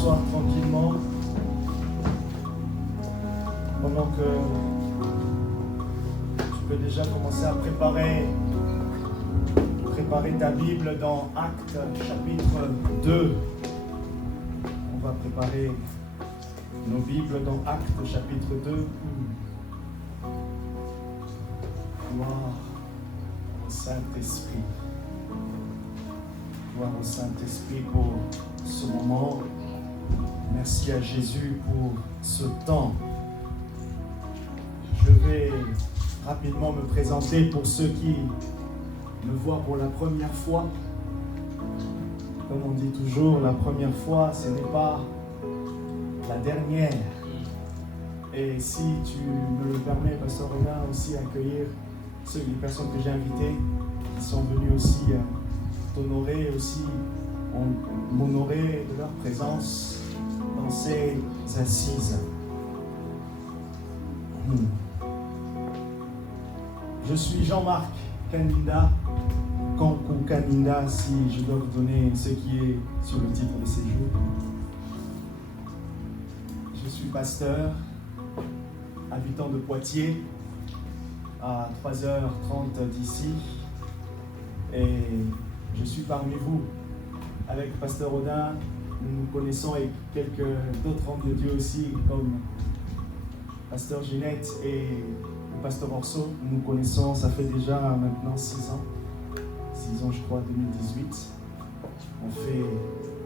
t'asseoir tranquillement pendant que tu peux déjà commencer à préparer ta Bible dans Actes chapitre 2. On va préparer nos Bibles dans Actes chapitre 2. Gloire au Saint-Esprit. Gloire au Saint-Esprit pour ce moment. Merci à Jésus pour ce temps. Je vais rapidement me présenter pour ceux qui me voient pour la première fois. Comme on dit toujours, la première fois, ce n'est pas la dernière. Et si tu me le permets, Pasteur Renan, aussi accueillir les personnes que j'ai invitées, qui sont venues aussi t'honorer, aussi m'honorer de leur présence dans ces assises. Je suis Jean-Marc Kaninda, Kankou Kaninda, si je dois vous donner ce qui est sur le titre de séjour. Je suis pasteur, habitant de Poitiers, à 3h30 d'ici, et je suis parmi vous. Avec Pasteur Odin, nous nous connaissons, et quelques d'autres hommes de Dieu aussi, comme Pasteur Ginette et Pasteur Orso. Nous nous connaissons, ça fait déjà maintenant 6 ans. 6 ans, je crois, 2018. On fait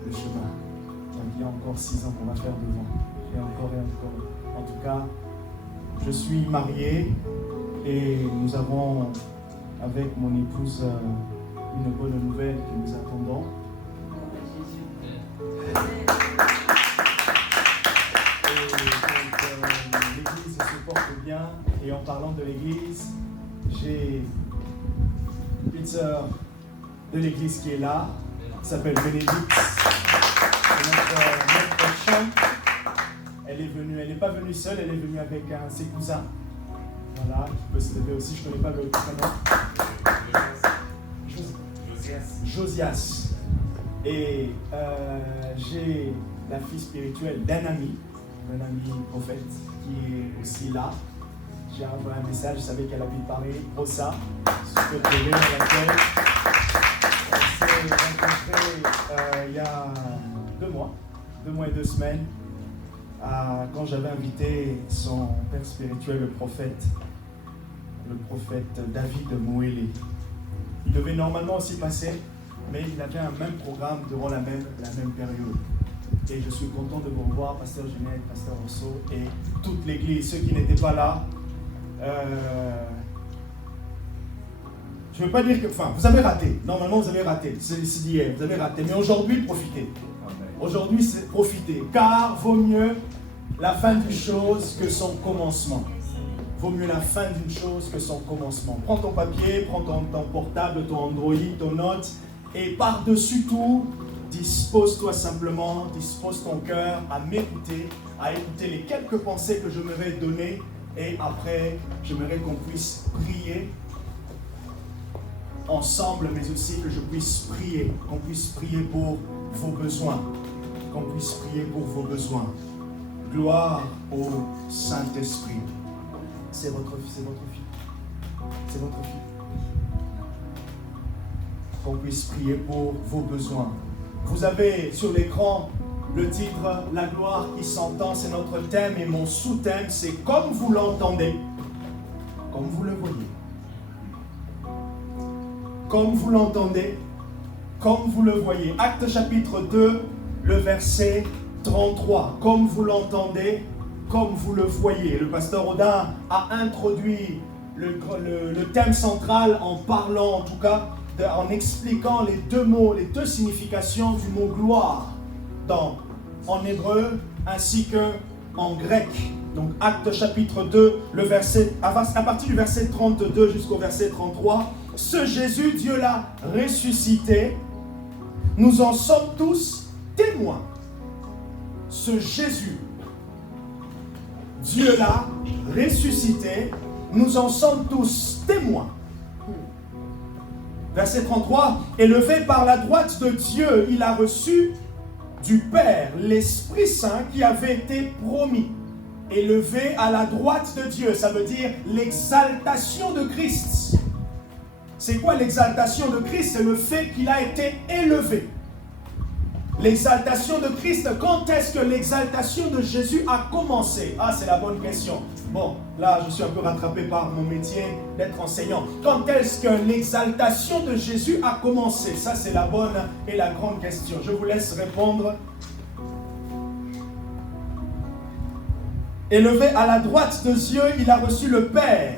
le chemin. Donc il y a encore 6 ans qu'on va faire devant. Et encore et encore. En tout cas, je suis marié et nous avons, avec mon épouse, une bonne nouvelle que nous attendons. L'église se porte bien, et en parlant de l'église, j'ai une sœur de l'église qui est là, qui s'appelle Bénédicte. Notre chante, elle est venue, elle n'est pas venue seule, elle est venue avec ses cousins. Voilà, qui peut se lever aussi, je ne connais pas le prénom. Josias. Et j'ai la fille spirituelle d'un ami prophète, qui est aussi là. J'ai envoyé un message, je savais qu'elle habite Paris, Rosa, super télé à laquelle on s'est rencontrés il y a 2 mois et 2 semaines, quand j'avais invité son père spirituel, le prophète David Moélé. Il devait normalement aussi passer, mais il avait un même programme durant la même période. Et je suis content de vous revoir, Pasteur Ginette, Pasteur Rousseau et toute l'église. Ceux qui n'étaient pas là, je ne veux pas dire que... Enfin, vous avez raté. Normalement, vous avez raté. C'est d'hier, vous avez raté. Mais aujourd'hui, profitez. Aujourd'hui, c'est profiter. Car vaut mieux la fin d'une chose que son commencement. Vaut mieux la fin d'une chose que son commencement. Prends ton papier, prends ton portable, ton Android, ton note, et par-dessus tout, dispose-toi simplement, dispose ton cœur à m'écouter, à écouter les quelques pensées que je me vais donner, et après, j'aimerais qu'on puisse prier ensemble, mais aussi que je puisse prier, qu'on puisse prier pour vos besoins, qu'on puisse prier pour vos besoins. Gloire au Saint-Esprit. C'est votre fille. Qu'on puisse prier pour vos besoins. Vous avez sur l'écran le titre « La gloire qui s'entend », c'est notre thème, et mon sous-thème c'est « Comme vous l'entendez, comme vous le voyez ». Comme vous l'entendez, comme vous le voyez. Actes chapitre 2, le verset 33. Comme vous l'entendez, comme vous le voyez. Le pasteur Odin a introduit le thème central en parlant, en tout cas, en expliquant les 2 mots, les 2 significations du mot gloire en hébreu ainsi qu'en grec. Donc Actes chapitre 2, à partir du verset 32 jusqu'au verset 33, ce Jésus, Dieu l'a ressuscité, nous en sommes tous témoins. Ce Jésus, Dieu l'a ressuscité, nous en sommes tous témoins. Verset 33, élevé par la droite de Dieu, il a reçu du Père, l'Esprit Saint qui avait été promis, élevé à la droite de Dieu. Ça veut dire l'exaltation de Christ. C'est quoi l'exaltation de Christ? C'est le fait qu'il a été élevé. L'exaltation de Christ, quand est-ce que l'exaltation de Jésus a commencé? Ah, c'est la bonne question. Bon, là, je suis un peu rattrapé par mon métier d'être enseignant. Quand est-ce que l'exaltation de Jésus a commencé? Ça, c'est la bonne et la grande question. Je vous laisse répondre. Élevé à la droite de Dieu, il a reçu le Père.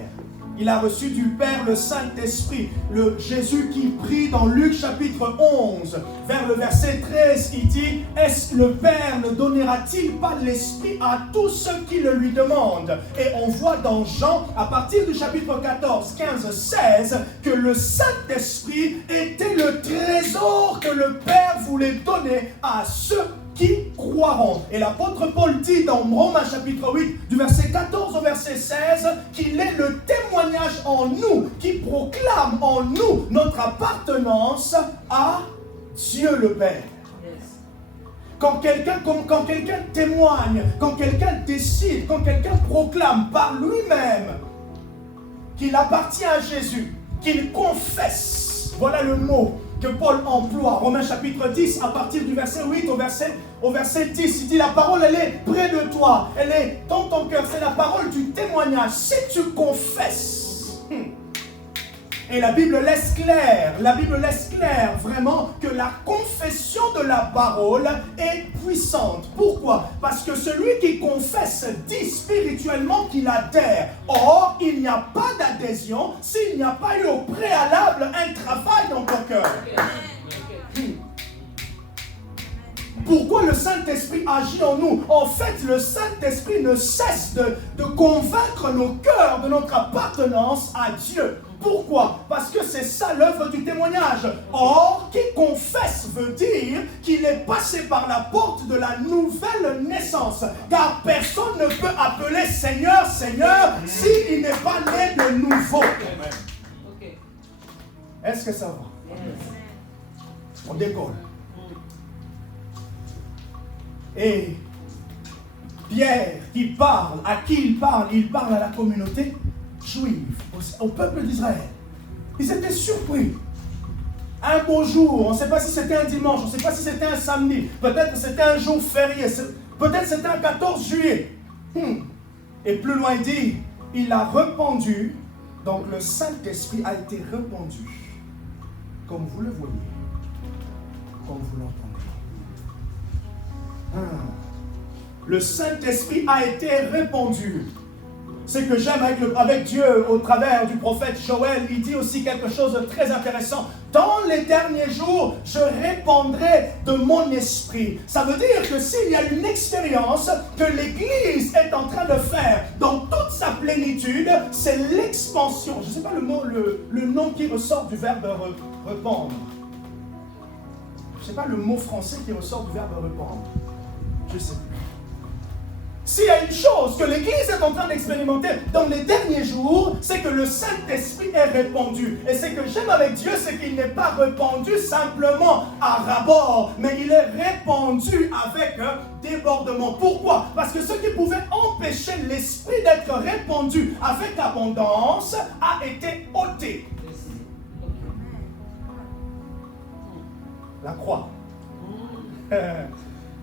Il a reçu du Père le Saint-Esprit. Le Jésus qui prie dans Luc chapitre 11, vers le verset 13, il dit « Est-ce que le Père ne donnera-t-il pas l'Esprit à tous ceux qui le lui demandent ?» Et on voit dans Jean, à partir du chapitre 14, 15, 16, que le Saint-Esprit était le trésor que le Père voulait donner à ceux qui croiront. Et l'apôtre Paul dit dans Romains chapitre 8, du verset 14 au verset 16, qu'il est le témoignage en nous, qui proclame en nous notre appartenance à Dieu le Père. Quand quelqu'un témoigne, quand quelqu'un décide, quand quelqu'un proclame par lui-même qu'il appartient à Jésus, qu'il confesse, voilà le mot que Paul emploie, Romains chapitre 10, à partir du verset 8 au verset 10, il dit la parole, elle est près de toi, elle est dans ton cœur, c'est la parole du témoignage. Si tu confesses, et la Bible laisse clair vraiment que la confession de la parole est puissante. Pourquoi? Parce que celui qui confesse dit spirituellement qu'il adhère. Or, il n'y a pas d'adhésion s'il n'y a pas eu au préalable un travail dans ton cœur. Pourquoi le Saint-Esprit agit en nous? En fait, le Saint-Esprit ne cesse de convaincre nos cœurs de notre appartenance à Dieu. Pourquoi? Parce que c'est ça l'œuvre du témoignage. Or, qui confesse veut dire qu'il est passé par la porte de la nouvelle naissance. Car personne ne peut appeler Seigneur, Seigneur, s'il n'est pas né de nouveau. Est-ce que ça va? On décolle. Et Pierre qui parle, à qui il parle à la communauté juive, au peuple d'Israël. Ils étaient surpris. Un beau jour, on ne sait pas si c'était un dimanche, on ne sait pas si c'était un samedi, peut-être que c'était un jour férié, peut-être c'était un 14 juillet. Et plus loin il dit, il a répandu, donc le Saint-Esprit a été répandu, comme vous le voyez, comme vous l'entendez. Le Saint-Esprit a été répandu. Ce que j'aime avec Dieu au travers du prophète Joël, il dit aussi quelque chose de très intéressant. Dans les derniers jours, je répandrai de mon esprit. Ça veut dire que s'il y a une expérience que l'Église est en train de faire dans toute sa plénitude, c'est l'expansion. Je ne sais pas le nom qui ressort du verbe répandre. Je ne sais pas le mot français qui ressort du verbe répandre. Je ne sais plus. S'il y a une chose que l'Église est en train d'expérimenter dans les derniers jours, c'est que le Saint-Esprit est répandu. Et ce que j'aime avec Dieu, c'est qu'il n'est pas répandu simplement à ras-bord, mais il est répandu avec débordement. Pourquoi? Parce que ce qui pouvait empêcher l'Esprit d'être répandu avec abondance a été ôté. La croix.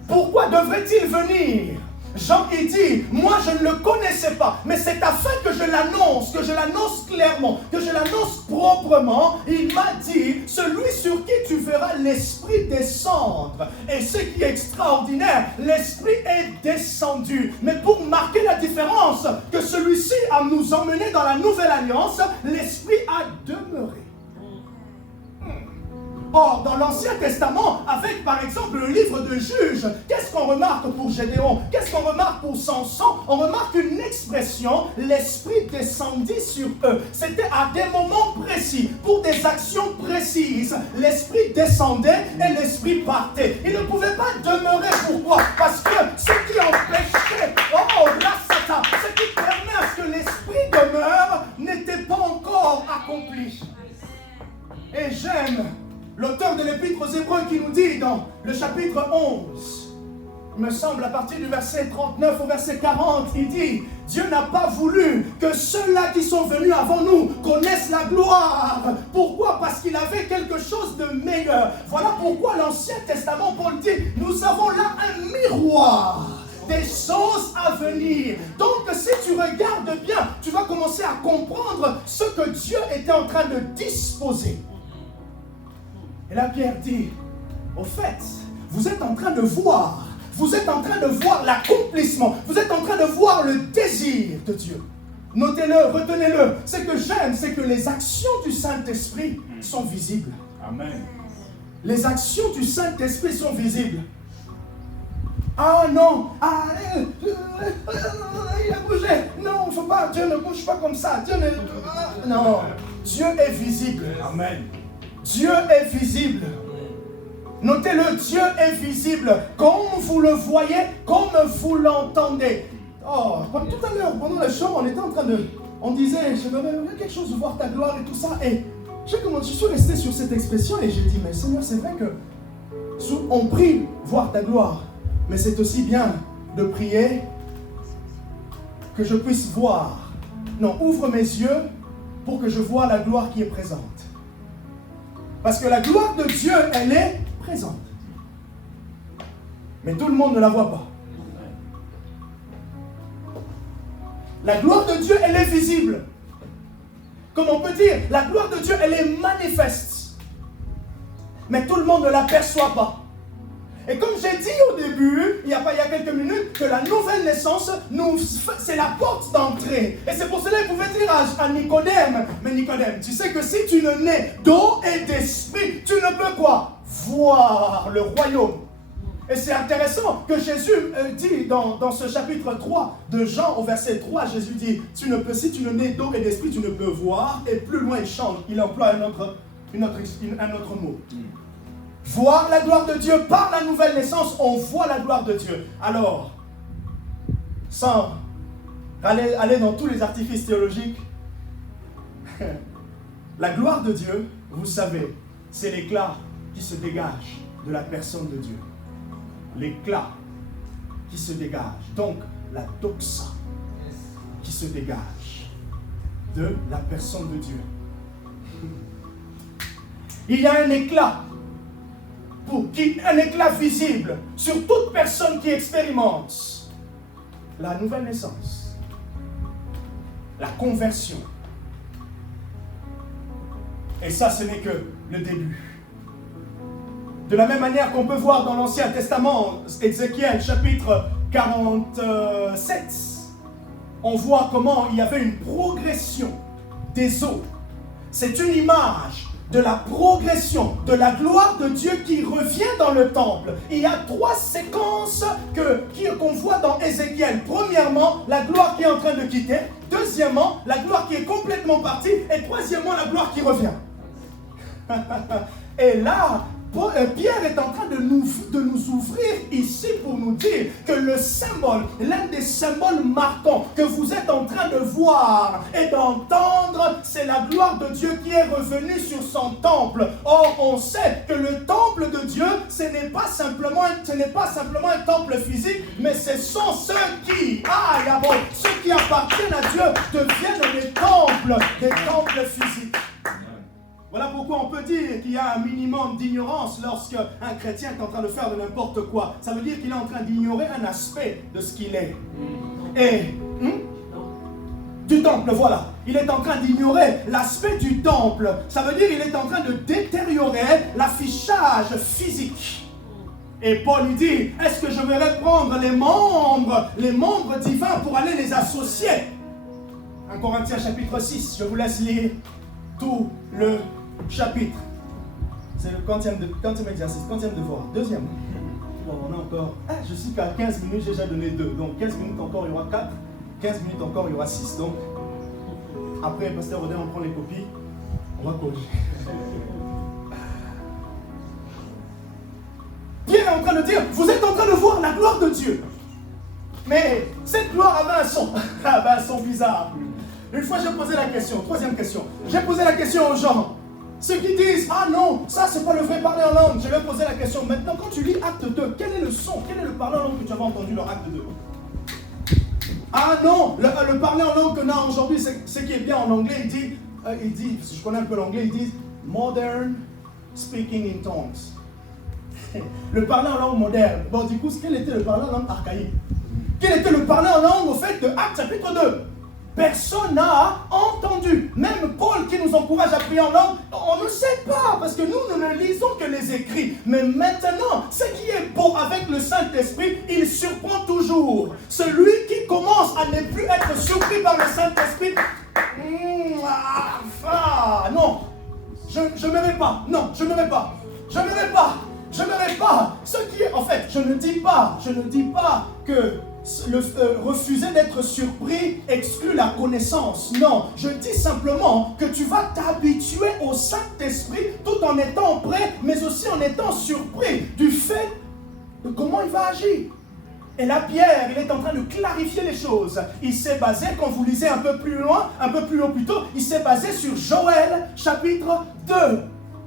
Pourquoi devrait-il venir? Jean qui dit, moi je ne le connaissais pas, mais c'est afin que je l'annonce clairement, que je l'annonce proprement. Il m'a dit, celui sur qui tu verras l'Esprit descendre. Et ce qui est extraordinaire, l'Esprit est descendu. Mais pour marquer la différence, que celui-ci a nous emmené dans la nouvelle alliance, l'Esprit a demeuré. Or, dans l'Ancien Testament, avec par exemple le livre de Juges, qu'est-ce qu'on remarque pour Gédéon? Qu'est-ce qu'on remarque pour Samson? On remarque une expression, l'Esprit descendit sur eux. C'était à des moments précis, pour des actions précises. L'Esprit descendait et l'Esprit partait. Il ne pouvait pas demeurer. Pourquoi? Parce que ce qui empêchait, ce qui permet à ce que l'Esprit demeure, n'était pas encore accompli. Et j'aime l'auteur l'auteur de l'Épître aux Hébreux qui nous dit dans le chapitre 11, il me semble à partir du verset 39 au verset 40, il dit « Dieu n'a pas voulu que ceux-là qui sont venus avant nous connaissent la gloire. » Pourquoi? Parce qu'il avait quelque chose de meilleur. Voilà pourquoi l'Ancien Testament, Paul dit « Nous avons là un miroir des choses à venir. » Donc si tu regardes bien, tu vas commencer à comprendre ce que Dieu était en train de disposer. Et là Pierre dit « Au fait, vous êtes en train de voir. Vous êtes en train de voir l'accomplissement. Vous êtes en train de voir le désir de Dieu. » Notez-le, retenez-le. Ce que j'aime, c'est que les actions du Saint-Esprit sont visibles. Amen. Les actions du Saint-Esprit sont visibles. Ah non, il a bougé. Non, il ne faut pas, Dieu ne bouge pas comme ça. Dieu ne... Non, Dieu est visible. Amen. Dieu est visible. Notez-le, Dieu est visible, comme vous le voyez, comme vous l'entendez. Oh, tout à l'heure, pendant le chant, on était en train de... On disait, je veux quelque chose de voir ta gloire et tout ça. Et je suis resté sur cette expression et j'ai dit, mais Seigneur, c'est vrai que on prie voir ta gloire, mais c'est aussi bien de prier que je puisse voir. Non, ouvre mes yeux pour que je voie la gloire qui est présente. Parce que la gloire de Dieu, elle est présente. Mais tout le monde ne la voit pas. La gloire de Dieu, elle est visible. Comme on peut dire, la gloire de Dieu, elle est manifeste. Mais tout le monde ne l'aperçoit pas. Et comme j'ai dit au début, il y a quelques minutes, que la nouvelle naissance, c'est la porte d'entrée. Et c'est pour cela qu'il pouvait dire à Nicodème, mais Nicodème, tu sais que si tu ne nais d'eau et d'esprit, tu ne peux quoi? Voir le royaume. Et c'est intéressant que Jésus dit dans ce chapitre 3 de Jean au verset 3, Jésus dit, si tu ne nais d'eau et d'esprit, tu ne peux voir. Et plus loin il change, il emploie un autre mot. Voir la gloire de Dieu, par la nouvelle naissance, on voit la gloire de Dieu. Alors, sans aller dans tous les artifices théologiques, la gloire de Dieu, vous savez, c'est l'éclat qui se dégage de la personne de Dieu. L'éclat qui se dégage. Donc, la doxa qui se dégage de la personne de Dieu. Il y a un éclat. Un éclat visible sur toute personne qui expérimente la nouvelle naissance, la conversion. Et ça, ce n'est que le début. De la même manière qu'on peut voir dans l'Ancien Testament, Ézéchiel chapitre 47, on voit comment il y avait une progression des eaux. C'est une image de la progression, de la gloire de Dieu qui revient dans le temple. Il y a 3 séquences qu'on voit dans Ézéchiel. Premièrement, la gloire qui est en train de quitter. Deuxièmement, la gloire qui est complètement partie. Et troisièmement, la gloire qui revient. Et là, Pierre est en train de nous ouvrir ici pour nous dire que le symbole, l'un des symboles marquants que vous êtes en train de voir et d'entendre, c'est la gloire de Dieu qui est revenue sur son temple. Or, on sait que le temple de Dieu, ce n'est pas simplement un temple physique, mais ce sont ceux qui appartiennent à Dieu deviennent des temples physiques. Voilà pourquoi on peut dire qu'il y a un minimum d'ignorance lorsque un chrétien est en train de faire de n'importe quoi. Ça veut dire qu'il est en train d'ignorer un aspect de ce qu'il est. Et du temple, voilà. Il est en train d'ignorer l'aspect du temple. Ça veut dire qu'il est en train de détériorer l'affichage physique. Et Paul lui dit, est-ce que je vais reprendre les membres divins pour aller les associer? 1 Corinthiens chapitre 6, je vous laisse lire tout le chapitre. C'est le quantième exercice, quantième devoir. Deuxième. Bon, on a encore. Je suis qu'à 15 minutes, j'ai déjà donné 2. Donc 15 minutes encore, il y aura 4. 15 minutes encore, il y aura 6. Donc, après, Pasteur Rodin, on prend les copies. On va corriger. Pierre est en train de dire, vous êtes en train de voir la gloire de Dieu. Mais cette gloire avait un son bizarre. Une fois, j'ai posé la question, troisième question. J'ai posé la question aux gens. Ceux qui disent, ah non, ça c'est pas le vrai parler en langue. Je vais poser la question. Maintenant, quand tu lis Acte 2, quel est le son, quel est le parler en langue que tu avais entendu dans Acte 2? Ah non, le parler en langue qu'on a aujourd'hui, ce qui est bien en anglais, il dit, si je connais un peu l'anglais, il dit modern speaking in tongues. Le parler en langue moderne. Bon, du coup, quel était le parler en langue archaïque? Quel était le parler en langue au fait de Acte chapitre 2? Personne n'a entendu. Même Paul qui nous encourage à prier en langue, on ne sait pas, parce que nous ne lisons que les écrits. Mais maintenant, ce qui est beau avec le Saint-Esprit, il surprend toujours. Celui qui commence à ne plus être surpris par le Saint-Esprit, non, je ne m'aimerais pas. Non, je ne m'aimerais pas. Je ne m'aimerais pas. Je ne m'aimerais pas. Ce qui est, en fait, je ne dis pas que refuser d'être surpris exclut la connaissance. Non, je dis simplement que tu vas t'habituer au Saint-Esprit tout en étant prêt, mais aussi en étant surpris du fait de comment il va agir. Et là, Pierre, il est en train de clarifier les choses. Il s'est basé, quand vous lisez un peu plus loin, un peu plus haut plutôt, il s'est basé sur Joël, chapitre 2.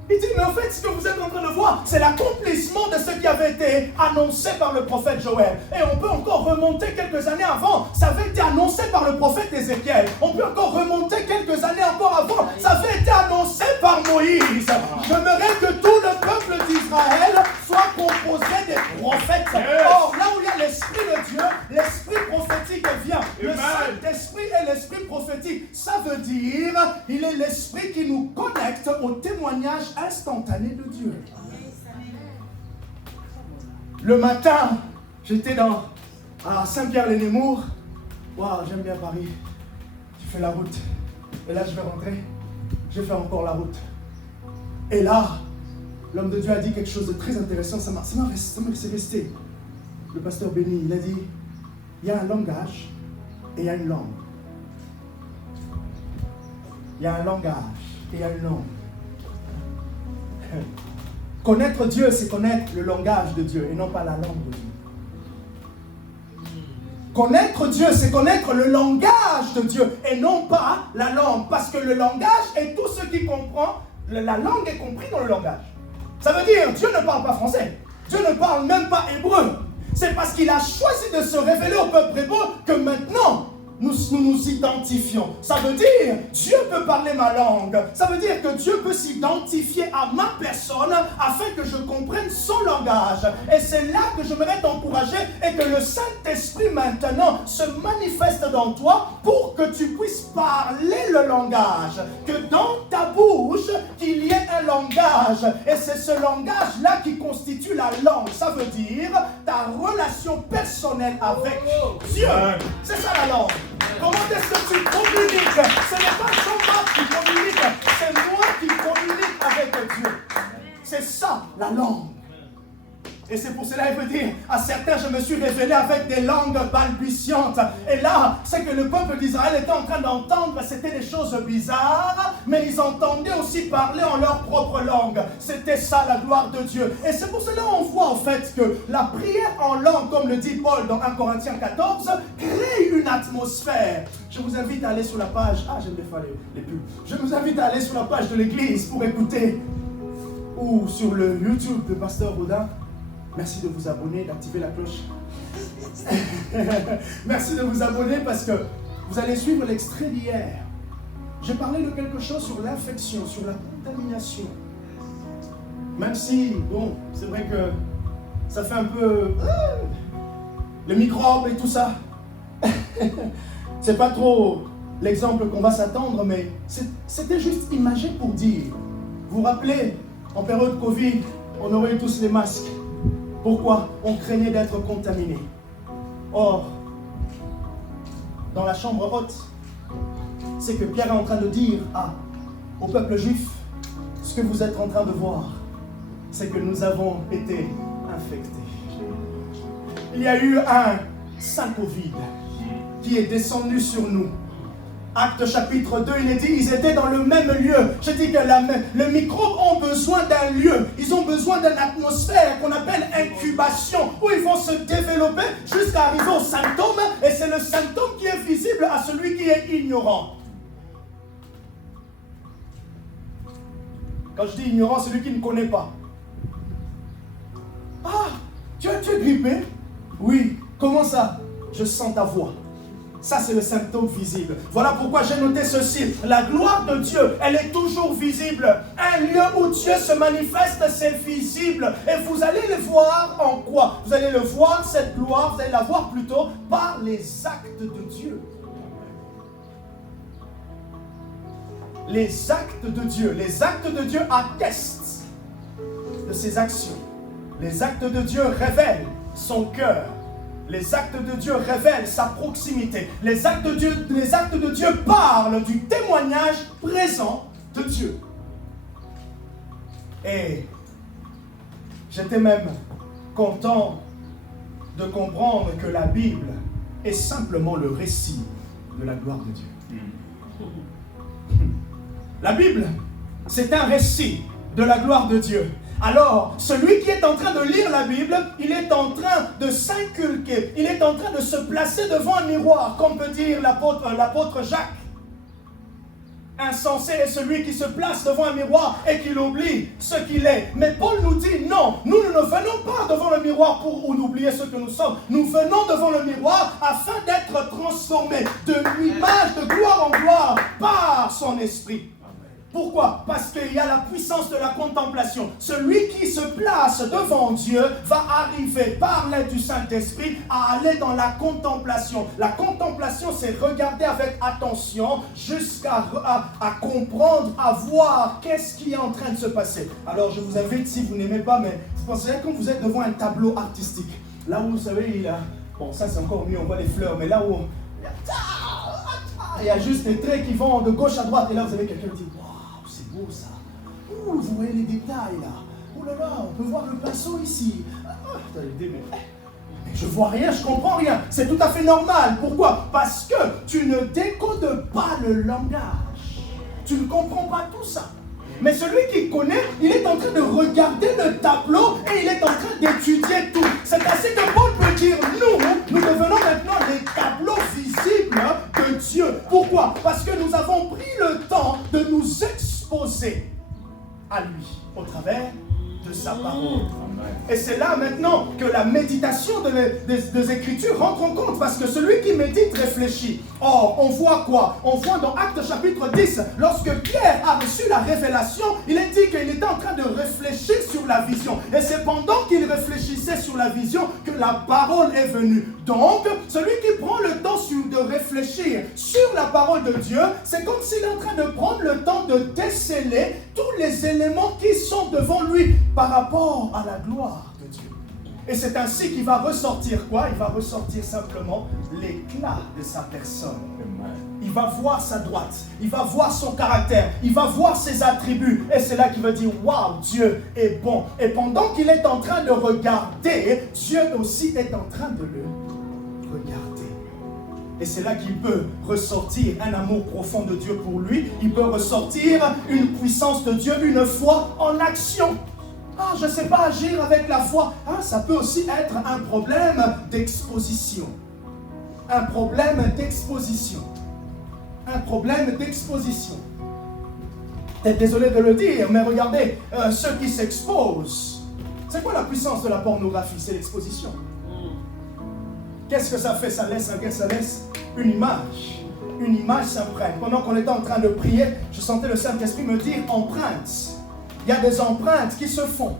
Il dit, mais en fait, ce que vous êtes en train de voir, c'est l'accomplissement de ce qui avait été annoncé par le prophète Joël. Et on peut encore remonter quelques années avant. Ça avait été annoncé par le prophète Ézéchiel. On peut encore remonter quelques années encore avant. Ça avait été annoncé par Moïse. J'aimerais que tout le peuple d'Israël soit composé des prophètes. Or, là où il y a l'Esprit de Dieu, l'Esprit prophétique vient. Le Saint-Esprit est l'Esprit prophétique. Ça veut dire, il est l'Esprit qui nous connecte au témoignage instantané de Dieu. Le matin, j'étais à Saint-Pierre-les-Nemours. Waouh, j'aime bien Paris. Je fais la route. Et là, je vais rentrer. Je fais encore la route. Et là, l'homme de Dieu a dit quelque chose de très intéressant. Ça m'est resté. Le pasteur Béni, il a dit, il y a un langage et il y a une langue. Il y a un langage et il y a une langue. Connaître Dieu, c'est connaître le langage de Dieu et non pas la langue de Dieu. Connaître Dieu, c'est connaître le langage de Dieu et non pas la langue. Parce que le langage est tout ce qui comprend, la langue est comprise dans le langage. Ça veut dire, Dieu ne parle pas français. Dieu ne parle même pas hébreu. C'est parce qu'il a choisi de se révéler au peuple hébreu que maintenant, nous nous identifions. Ça veut dire, Dieu peut parler ma langue. Ça veut dire que Dieu peut s'identifier à ma personne afin que je comprenne son langage. Et c'est là que j'aimerais t'encourager et que le Saint-Esprit maintenant se manifeste dans toi pour que tu puisses parler le langage. Que dans ta bouche, qu'il y ait un langage. Et c'est ce langage-là qui constitue la langue. Ça veut dire ta relation personnelle avec Dieu. C'est ça la langue. Comment est-ce que tu communiques? Ce n'est pas Jean-Marc qui communique, c'est moi qui communique avec Dieu. C'est ça la langue. Et c'est pour cela qu'il veut dire, à certains je me suis révélé avec des langues balbutiantes. Et là, c'est que le peuple d'Israël était en train d'entendre, c'était des choses bizarres, mais ils entendaient aussi parler en leur propre langue. C'était ça la gloire de Dieu. Et c'est pour cela qu'on voit en fait que la prière en langue, comme le dit Paul dans 1 Corinthiens 14, crée une atmosphère. Je vous invite à aller sur la page, j'aime bien faire les pubs. Je vous invite à aller sur la page de l'église pour écouter, ou sur le YouTube de Pasteur Baudin. Merci de vous abonner, d'activer la cloche. Merci de vous abonner parce que vous allez suivre l'extrait d'hier. J'ai parlé de quelque chose sur l'infection, sur la contamination. Même si, bon, c'est vrai que ça fait un peu... les microbes et tout ça. C'est pas trop l'exemple qu'on va s'attendre, mais c'était juste imagé pour dire. Vous vous rappelez, en période Covid, on aurait eu tous les masques. Pourquoi? On craignait d'être contaminé. Or, dans la chambre haute, c'est que Pierre est en train de dire au peuple juif, ce que vous êtes en train de voir, c'est que nous avons été infectés. Il y a eu un saint Covid qui est descendu sur nous. Acte chapitre 2, il est dit, ils étaient dans le même lieu. Je dis que les microbes ont besoin d'un lieu. Ils ont besoin d'une atmosphère qu'on appelle incubation, où ils vont se développer jusqu'à arriver au symptôme. Et c'est le symptôme qui est visible à celui qui est ignorant. Quand je dis ignorant, c'est celui qui ne connaît pas. Ah, tu es grippé? Oui. Comment ça? Je sens ta voix. Ça, c'est le symptôme visible. Voilà pourquoi j'ai noté ceci. La gloire de Dieu, elle est toujours visible. Un lieu où Dieu se manifeste, c'est visible. Et vous allez le voir en quoi? Vous allez le voir, cette gloire, vous allez la voir plutôt par les actes de Dieu. Les actes de Dieu. Les actes de Dieu attestent de ses actions. Les actes de Dieu révèlent son cœur. Les actes de Dieu révèlent sa proximité. Les actes de Dieu parlent du témoignage présent de Dieu. Et j'étais même content de comprendre que la Bible est simplement le récit de la gloire de Dieu. La Bible, c'est un récit de la gloire de Dieu. Alors, celui qui est en train de lire la Bible, il est en train de s'inculquer, il est en train de se placer devant un miroir, comme peut dire l'apôtre Jacques. Insensé est celui qui se place devant un miroir et qui oublie ce qu'il est. Mais Paul nous dit non, nous ne venons pas devant le miroir pour oublier ce que nous sommes. Nous venons devant le miroir afin d'être transformés de l'image de gloire en gloire par son esprit. Pourquoi? Parce qu'il y a la puissance de la contemplation. Celui qui se place devant Dieu va arriver par l'aide du Saint-Esprit à aller dans la contemplation. La contemplation, c'est regarder avec attention jusqu'à comprendre, à voir qu'est-ce qui est en train de se passer. Alors je vous invite, si vous n'aimez pas, mais vous pensez quand vous êtes devant un tableau artistique, là où vous savez, bon ça c'est encore mieux, on voit les fleurs, mais là où il y a juste des traits qui vont de gauche à droite, et là vous avez quelqu'un qui dit c'est beau ça. Ouh, vous voyez les détails là. Oh là là, on peut voir le pinceau ici. Je vois rien, je comprends rien. C'est tout à fait normal. Pourquoi? Parce que tu ne décodes pas le langage. Tu ne comprends pas tout ça. Mais celui qui connaît, il est en train de regarder le tableau et il est en train d'étudier tout. C'est ainsi que Paul peut dire, nous devenons maintenant les tableaux visibles de Dieu. Pourquoi? Parce que nous avons pris le temps de nous exposer à lui au travers de sa parole. Et c'est là maintenant que la méditation des Écritures rentre en compte, parce que celui qui médite réfléchit. Or, on voit quoi? On voit dans Actes chapitre 10, lorsque Pierre a reçu la révélation, il est dit qu'il était en train de réfléchir sur la vision. Et c'est pendant qu'il réfléchissait sur la vision que la parole est venue. Donc, celui qui prend le temps de réfléchir sur la parole de Dieu, c'est comme s'il est en train de prendre le temps de déceler tous les éléments qui sont devant lui par rapport à la gloire de Dieu. Et c'est ainsi qu'il va ressortir quoi? Il va ressortir simplement l'éclat de sa personne. Il va voir sa droite, il va voir son caractère, il va voir ses attributs. Et c'est là qu'il va dire, waouh, Dieu est bon. Et pendant qu'il est en train de regarder, Dieu aussi est en train de le regarder. Et c'est là qu'il peut ressortir un amour profond de Dieu pour lui. Il peut ressortir une puissance de Dieu, une foi en action. Ah, je ne sais pas agir avec la foi. Ah, ça peut aussi être un problème d'exposition. Un problème d'exposition. Un problème d'exposition. Peut-être désolé de le dire, mais regardez, ceux qui s'exposent. C'est quoi la puissance de la pornographie? C'est l'exposition. Qu'est-ce que ça fait? Ça laisse une image. Une image s'imprègne. Pendant qu'on était en train de prier, je sentais le Saint-Esprit me dire empreinte. Il y a des empreintes qui se font.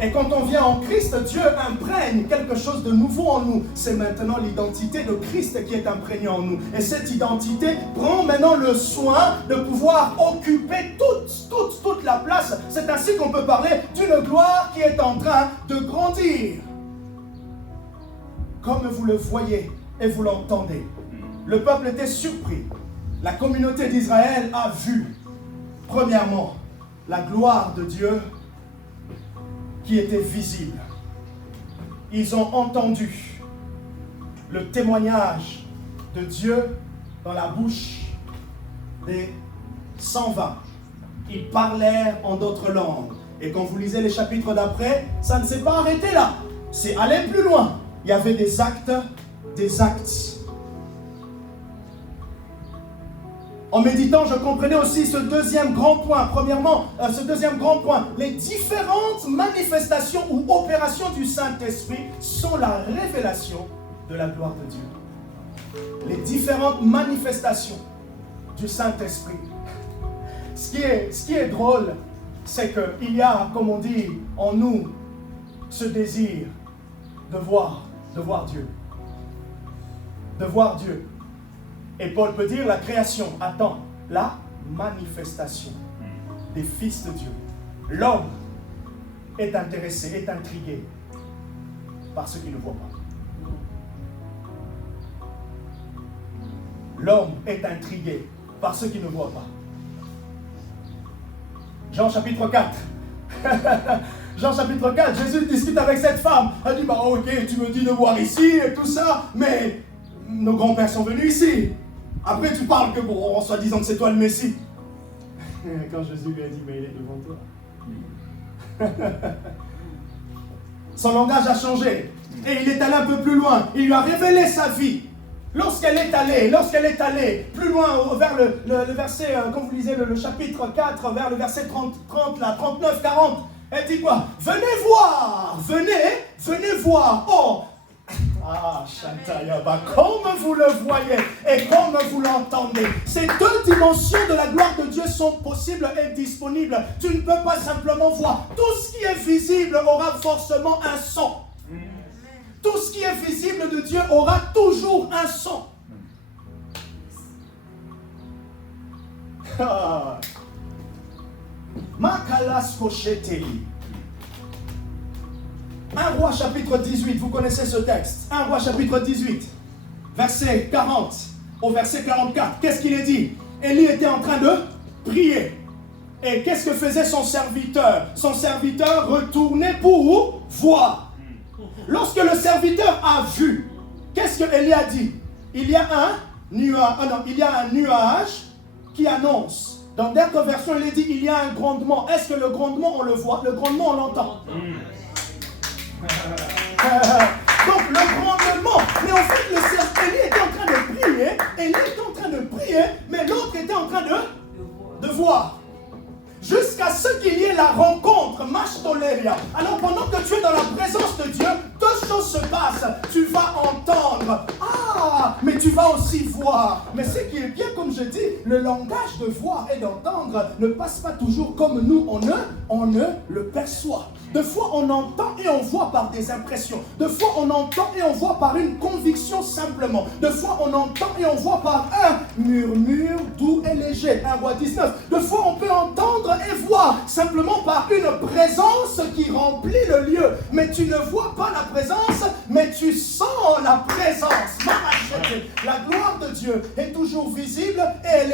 Et quand on vient en Christ, Dieu imprègne quelque chose de nouveau en nous. C'est maintenant l'identité de Christ qui est imprégnée en nous. Et cette identité prend maintenant le soin de pouvoir occuper toute la place. C'est ainsi qu'on peut parler d'une gloire qui est en train de grandir. Comme vous le voyez et vous l'entendez, le peuple était surpris. La communauté d'Israël a vu, premièrement, la gloire de Dieu qui était visible. Ils ont entendu le témoignage de Dieu dans la bouche des 120. Ils parlèrent en d'autres langues. Et quand vous lisez les chapitres d'après, ça ne s'est pas arrêté là. C'est aller plus loin. Il y avait des actes, des actes. En méditant, je comprenais aussi ce deuxième grand point. Premièrement, ce deuxième grand point, les différentes manifestations ou opérations du Saint-Esprit sont la révélation de la gloire de Dieu. Les différentes manifestations du Saint-Esprit. Ce qui est drôle, c'est qu'il y a, comme on dit, en nous, ce désir de voir Dieu. De voir Dieu. Et Paul peut dire, la création attend la manifestation des fils de Dieu. L'homme est intéressé, est intrigué par ce qu'il ne voit pas. L'homme est intrigué par ce qu'il ne voit pas. Jean chapitre 4. Jean chapitre 4, Jésus discute avec cette femme. Elle dit, bah ok, tu me dis de voir ici et tout ça, mais nos grands-pères sont venus ici. Après tu parles que bon, en soi-disant que c'est toi le Messie. Quand Jésus lui a dit, mais il est devant toi. Son langage a changé. Et il est allé un peu plus loin. Il lui a révélé sa vie. Lorsqu'elle est allée plus loin vers le verset, comme vous lisez le chapitre 4, vers le verset 30 là, 39, 40, elle dit quoi? Venez voir. Oh, Shantayaba, comme vous le voyez et comme vous l'entendez, ces deux dimensions de la gloire de Dieu sont possibles et disponibles. Tu ne peux pas simplement voir. Tout ce qui est visible aura forcément un son. Tout ce qui est visible de Dieu aura toujours un son. Makalaskosheteli. 1 Roi chapitre 18, vous connaissez ce texte. 1 Roi chapitre 18, verset 40 au verset 44. Qu'est-ce qu'il est dit? Élie était en train de prier. Et qu'est-ce que faisait son serviteur? Son serviteur retournait pour voir. Lorsque le serviteur a vu, qu'est-ce que Élie a dit? Il y a un nuage qui annonce. Dans d'autres versions, il est dit il y a un grondement. Est-ce que le grondement, on le voit? Le grondement, on l'entend. Donc le grondement, mais en fait le serviteur Élie était en train de prier, mais l'autre était en train de voir. Jusqu'à ce qu'il y ait la rencontre, Mashtoleria. Alors pendant que tu es dans la présence de Dieu, deux choses se passent. Tu vas entendre, mais tu vas aussi voir. Mais ce qui est bien, comme je dis, le langage de voir et d'entendre ne passe pas toujours comme nous, on ne le perçoit. De fois on entend et on voit par des impressions. De fois on entend et on voit par une conviction simplement. De fois on entend et on voit par un murmure doux et léger. 1 Roi 19. De fois on peut entendre et voir simplement par une présence qui remplit le lieu. Mais tu ne vois pas la présence, mais tu sens la présence. La gloire de Dieu est toujours visible et elle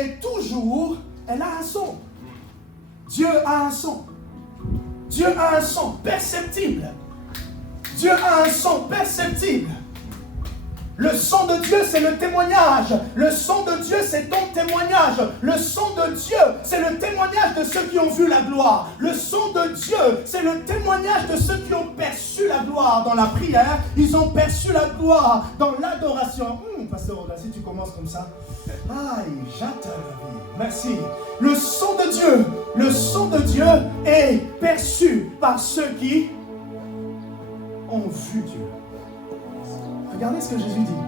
a un son. Dieu a un son. Dieu a un son perceptible. Dieu a un son perceptible. Le son de Dieu, c'est le témoignage. Le son de Dieu, c'est ton témoignage. Le son de Dieu, c'est le témoignage de ceux qui ont vu la gloire. Le son de Dieu, c'est le témoignage de ceux qui ont perçu la gloire dans la prière. Ils ont perçu la gloire dans l'adoration. Pasteur Oda, si tu commences comme ça. Aïe, j'attends. Merci. Le son de Dieu est perçu par ceux qui ont vu Dieu. Regardez ce que Jésus dit.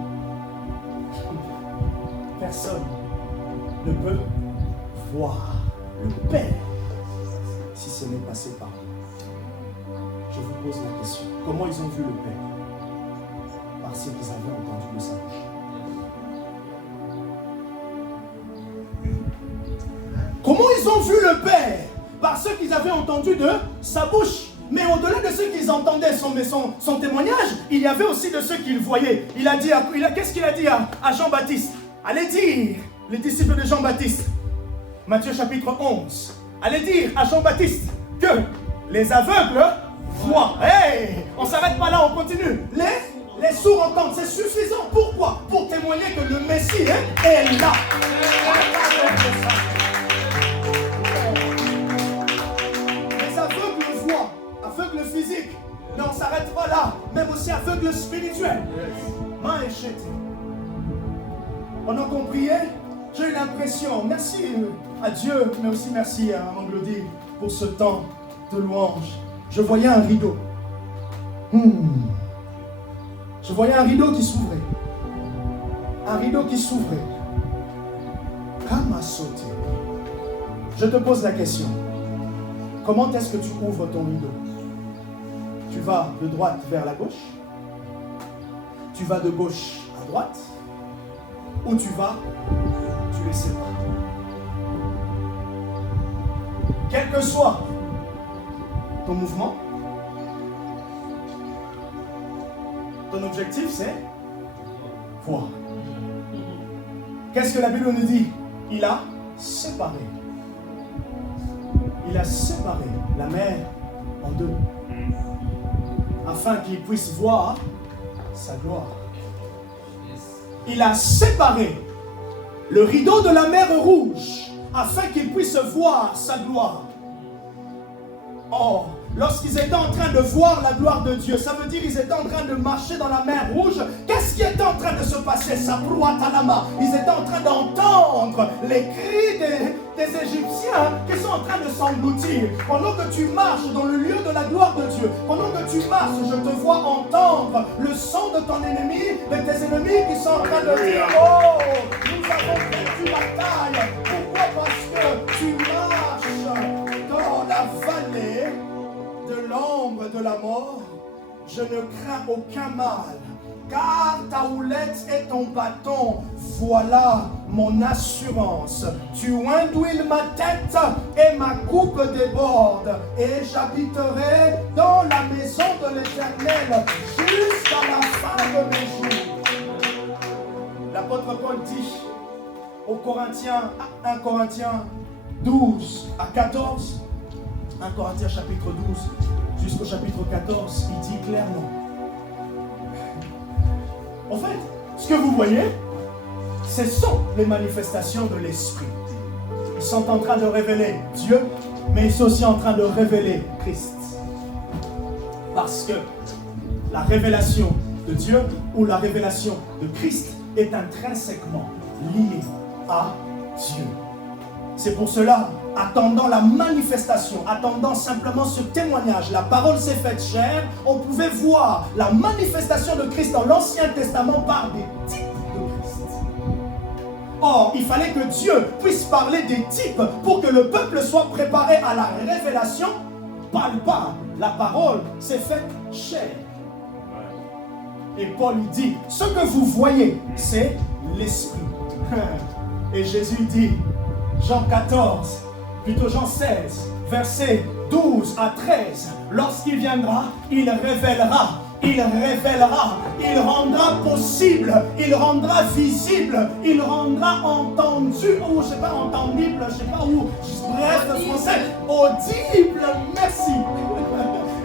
Personne ne peut voir le Père si ce n'est passé par lui. Je vous pose la question. Comment ils ont vu le Père? Parce qu'ils avaient entendu de sa bouche. Comment ils ont vu le Père? Parce qu'ils avaient entendu de sa bouche. Mais au-delà de ceux qu'ils entendaient son témoignage, il y avait aussi de ceux qu'ils voyaient. Qu'est-ce qu'il a dit à Jean-Baptiste? Allez dire, les disciples de Jean-Baptiste, Matthieu chapitre 11, allez dire à Jean-Baptiste que les aveugles voient. Hey, on ne s'arrête pas là, on continue. Les sourds entendent, c'est suffisant. Pourquoi? Pour témoigner que le Messie est là. Les aveugles voient. Aveugle physique, mais on ne s'arrête pas là, même aussi aveugle spirituel. Pendant qu'on priait, J'ai eu l'impression, merci à Dieu, mais aussi merci à Maman Glody pour ce temps de louange. Je voyais un rideau. Je voyais un rideau qui s'ouvrait. Un rideau qui s'ouvrait. Comme à sauter. Je te pose la question. Comment est-ce que tu ouvres ton rideau? Tu vas de droite vers la gauche? Tu vas de gauche à droite? Ou tu les sépares? Quel que soit ton mouvement, ton objectif c'est voir. Qu'est-ce que la Bible nous dit? Il a séparé. Il a séparé la mer en deux, afin qu'il puisse voir sa gloire. Il a séparé le rideau de la mer Rouge, afin qu'il puisse voir sa gloire. Or, lorsqu'ils étaient en train de voir la gloire de Dieu, ça veut dire qu'ils étaient en train de marcher dans la mer Rouge. Qu'est-ce qui était en train de se passer? Ils étaient en train d'entendre les cris des Égyptiens qui sont en train de s'engloutir. Pendant que tu marches dans le lieu de la gloire de Dieu, pendant que tu marches, je te vois entendre le son de ton ennemi, de tes ennemis qui sont en train de dire: oh, nous avons perdu la bataille. Pourquoi? Parce que tu marches dans la vallée de l'ombre de la mort. Je ne crains aucun mal, car ta houlette et ton bâton, voilà mon assurance. Tu ondouilles ma tête et ma coupe déborde, et j'habiterai dans la maison de l'Éternel jusqu'à la fin de mes jours. L'apôtre Paul dit aux Corinthiens, 1 Corinthiens 12 à 14, 1 Corinthiens chapitre 12 jusqu'au chapitre 14, il dit clairement. En fait, ce que vous voyez, ce sont les manifestations de l'Esprit. Ils sont en train de révéler Dieu, mais ils sont aussi en train de révéler Christ. Parce que la révélation de Dieu ou la révélation de Christ est intrinsèquement liée à Dieu. C'est pour cela, attendant la manifestation, attendant simplement ce témoignage, la parole s'est faite chair, on pouvait voir la manifestation de Christ dans l'Ancien Testament par des types de Christ. Or, il fallait que Dieu puisse parler des types pour que le peuple soit préparé à la révélation palpable. La parole s'est faite chair. Et Paul dit, ce que vous voyez, c'est l'Esprit. Et Jésus dit, Jean 14, plutôt Jean 16, versets 12 à 13, lorsqu'il viendra, il révélera, il rendra possible, il rendra visible, il rendra entendu, ou je sais pas, entendible, je sais pas où, bref, le français, audible, merci.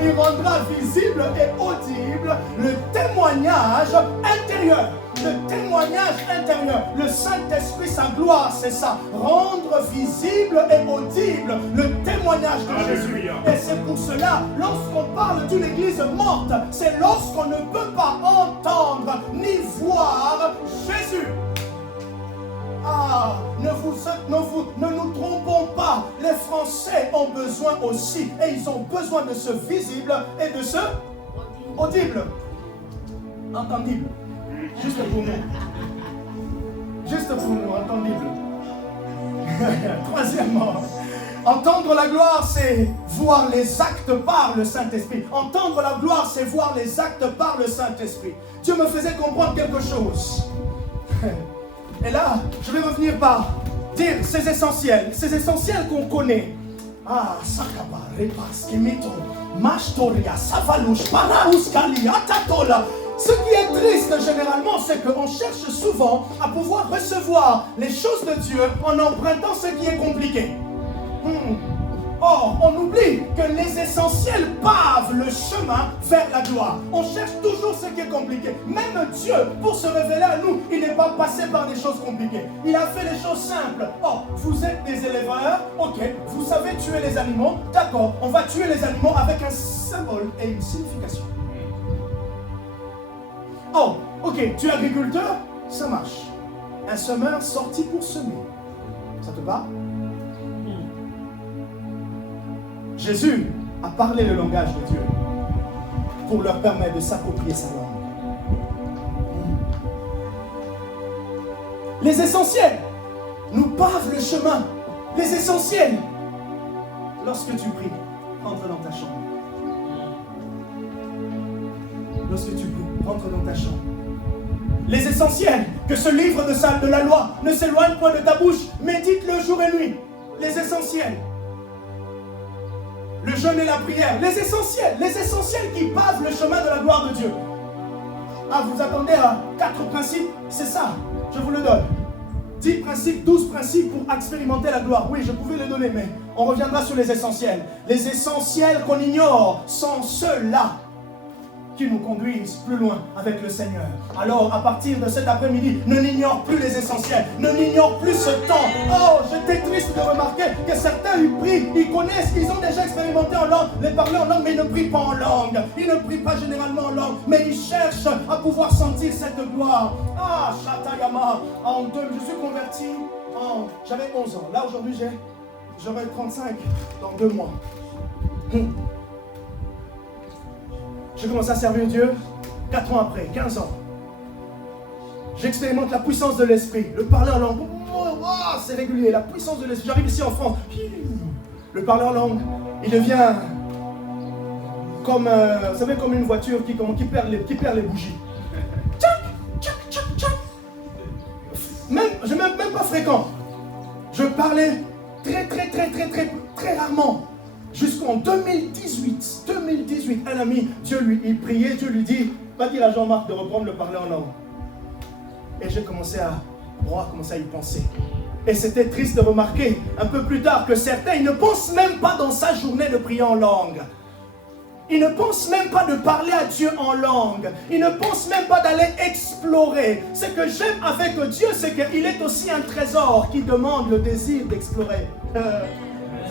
Il rendra visible et audible le témoignage intérieur. Le témoignage intérieur, le Saint-Esprit, sa gloire, c'est ça. Rendre visible et audible le témoignage de Jésus. Et c'est pour cela, lorsqu'on parle d'une église morte, c'est lorsqu'on ne peut pas entendre ni voir Jésus. Ah, ne nous trompons pas. Les Français ont besoin aussi, et ils ont besoin de ce visible et de ce audible. Entendible. Juste pour nous. Juste pour nous, entendible. Troisièmement, entendre la gloire, c'est voir les actes par le Saint-Esprit. Entendre la gloire, c'est voir les actes par le Saint-Esprit. Dieu me faisait comprendre quelque chose. Et là, je vais revenir par dire ces essentiels qu'on connaît. Ah, Sakabare, Paskimito, Mashtoria, Savalouche, Paraouskali, Atatola. Ce qui est triste généralement, c'est qu'on cherche souvent à pouvoir recevoir les choses de Dieu en empruntant ce qui est compliqué. Or, on oublie que les essentiels pavent le chemin vers la gloire. On cherche toujours ce qui est compliqué. Même Dieu, pour se révéler à nous, il n'est pas passé par des choses compliquées. Il a fait les choses simples. Oh, vous êtes des éleveurs, ok, vous savez tuer les animaux, d'accord, on va tuer les animaux avec un symbole et une signification. Oh, ok, tu es agriculteur, ça marche. Un semeur sorti pour semer. Ça te parle? Jésus a parlé le langage de Dieu pour leur permettre de s'approprier sa langue. Les essentiels nous pavent le chemin. Les essentiels. Lorsque tu pries, entre dans ta chambre. Lorsque tu pries, rentre dans ta chambre. Les essentiels, que ce livre de la loi ne s'éloigne point de ta bouche, médite-le jour et nuit. Les essentiels. Le jeûne et la prière, les essentiels qui pavent le chemin de la gloire de Dieu. Ah, vous attendez à 4 principes, c'est ça, je vous le donne. 10 principes, 12 principes pour expérimenter la gloire. Oui, je pouvais le donner, mais on reviendra sur les essentiels. Les essentiels qu'on ignore sont ceux-là qui nous conduisent plus loin avec le Seigneur. Alors, à partir de cet après-midi, ne l'ignore plus les essentiels, ne l'ignore plus ce temps. Oh, j'étais triste de remarquer que certains, ils prient, ils connaissent, ils ont déjà expérimenté en langue, les parler en langue, mais ils ne prient pas en langue. Ils ne prient pas généralement en langue, mais ils cherchent à pouvoir sentir cette gloire. Ah, Shatayama, je suis converti, j'avais 11 ans. Là, aujourd'hui, j'aurai 35 dans 2 mois. J'ai commencé à servir Dieu 4 ans après, 15 ans. J'expérimente la puissance de l'esprit. Le parler en langue, c'est régulier. La puissance de l'esprit. J'arrive ici en France. Le parler en langue, il devient comme, vous savez, comme une voiture qui perd les bougies. Tchac, tchac, tchac, tchac. Je n'ai même pas fréquent. Je parlais très rarement. Jusqu'en 2018, un ami, il priait, Dieu lui dit, va dire à Jean-Marc de reprendre le parler en langue. Et j'ai commencé à y penser. Et c'était triste de remarquer, un peu plus tard, que certains, ils ne pensent même pas dans sa journée de prier en langue. Ils ne pensent même pas de parler à Dieu en langue. Ils ne pensent même pas d'aller explorer. Ce que j'aime avec Dieu, c'est qu'il est aussi un trésor qui demande le désir d'explorer.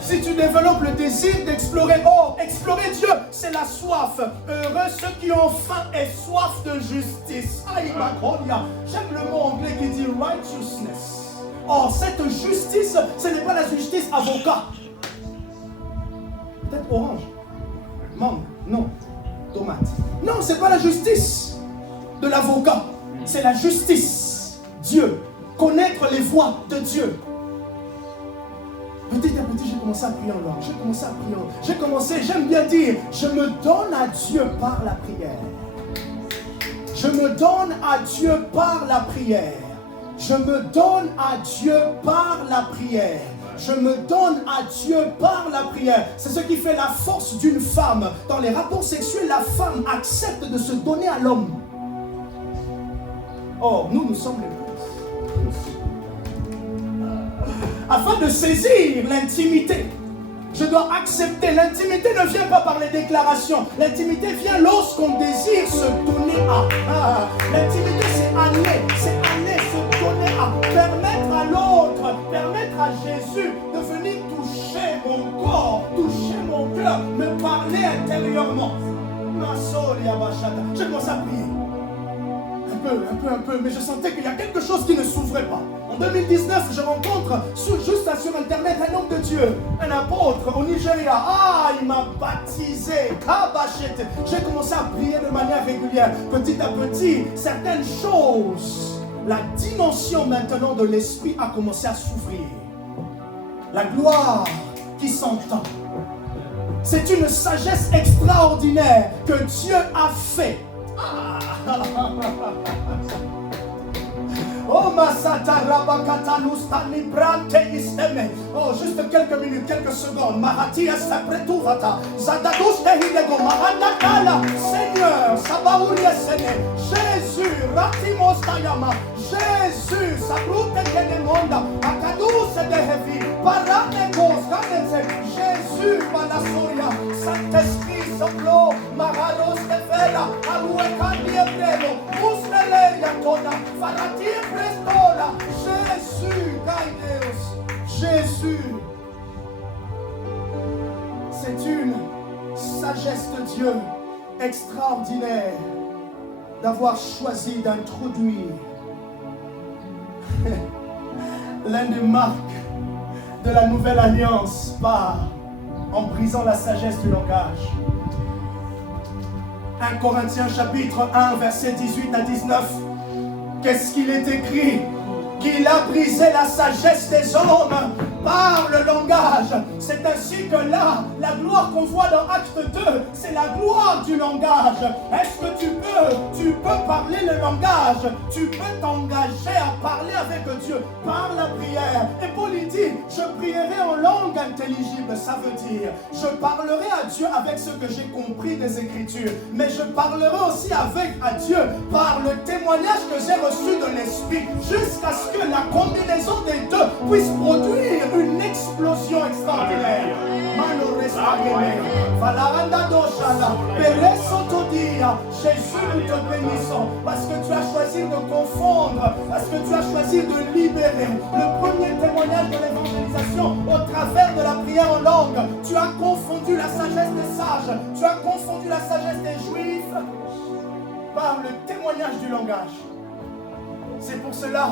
Si tu développes le désir d'explorer, explorer Dieu, c'est la soif. Heureux ceux qui ont faim et soif de justice. J'aime le mot anglais qui dit righteousness. Or, cette justice, ce n'est pas la justice avocat. Peut-être orange, mangue, non, tomate. Non, ce n'est pas la justice de l'avocat. C'est la justice. Dieu. Connaître les voies de Dieu. Petit à petit, j'ai commencé à prier en langue. J'aime bien dire, je me donne à Dieu par la prière. Je me donne à Dieu par la prière. Je me donne à Dieu par la prière. Je me donne à Dieu par la prière. C'est ce qui fait la force d'une femme. Dans les rapports sexuels, la femme accepte de se donner à l'homme. Or, nous sommes les plus. Afin de saisir l'intimité, je dois accepter. L'intimité ne vient pas par les déclarations. L'intimité vient lorsqu'on désire se donner à. L'intimité, c'est aller se donner à. Permettre à l'autre, permettre à Jésus de venir toucher mon corps, toucher mon cœur, me parler intérieurement. Je commence à prier. Un peu, mais je sentais qu'il y a quelque chose qui ne s'ouvrait pas. En 2019, je rencontre juste sur internet un homme de Dieu, un apôtre au Nigeria. Il m'a baptisé. J'ai commencé à prier de manière régulière. Petit à petit, certaines choses, la dimension maintenant de l'esprit a commencé à s'ouvrir. La gloire qui s'entend. C'est une sagesse extraordinaire que Dieu a fait. Juste quelques minutes, quelques secondes. Seigneur, Jésus, Jésus, Jésus, Saint-Esprit, Soplo, Marados de Fera, Aruecandie Brelo, Musneleria Tona, Faratie Prestola, Jésus, Gaideus, Jésus. C'est une sagesse de Dieu extraordinaire d'avoir choisi d'introduire L'un des marques de la nouvelle alliance part en brisant la sagesse du langage. 1 Corinthiens chapitre 1 verset 18 à 19. Qu'est-ce qu'il est écrit? Qu'il a brisé la sagesse des hommes par le langage. C'est ainsi que là, la gloire qu'on voit dans Acte 2, c'est la gloire du langage. Est-ce que tu peux parler le langage? Tu peux t'engager à parler avec Dieu par la prière. Et Paul il dit, je prierai en langue intelligible. Ça veut dire, je parlerai à Dieu avec ce que j'ai compris des Écritures. Mais je parlerai aussi à Dieu par le témoignage que j'ai reçu de l'Esprit, jusqu'à ce que la combinaison des deux puisse produire une explosion extraordinaire. Jésus, nous te bénissons parce que tu as choisi de confondre, parce que tu as choisi de libérer. Le premier témoignage de l'évangélisation au travers de la prière en langue, tu as confondu la sagesse des sages, tu as confondu la sagesse des juifs par le témoignage du langage. C'est pour cela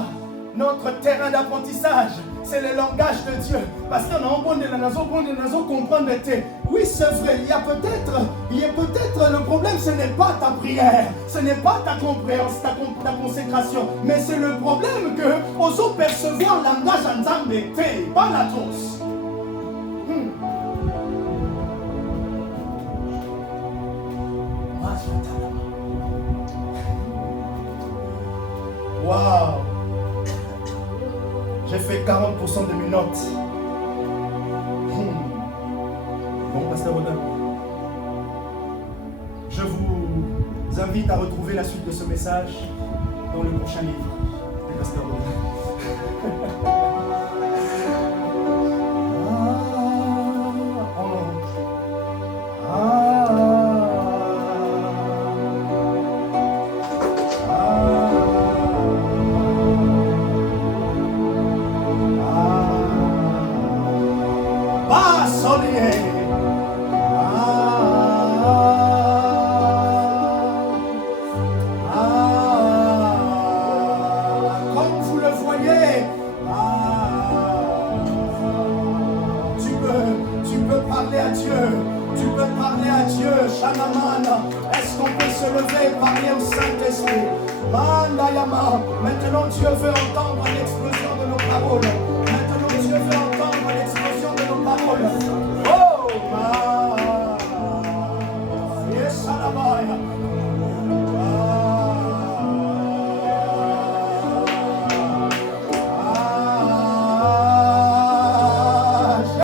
notre terrain d'apprentissage, c'est le langage de Dieu. Parce qu'on a un bon de comprendre. Oui, c'est vrai, il y a peut-être le problème, ce n'est pas ta prière, ce n'est pas ta compréhension, ta consécration, mais c'est le problème que osons percevoir le langage en Zambé, pas la tous. Waouh! J'ai fait 40% de mes notes. Bon, Pasteur Rodin, je vous invite à retrouver la suite de ce message dans le prochain livre de Pasteur Rodin. Est-ce qu'on peut se lever et parler au Saint-Esprit? Maintenant, Dieu veut entendre l'explosion de nos paroles.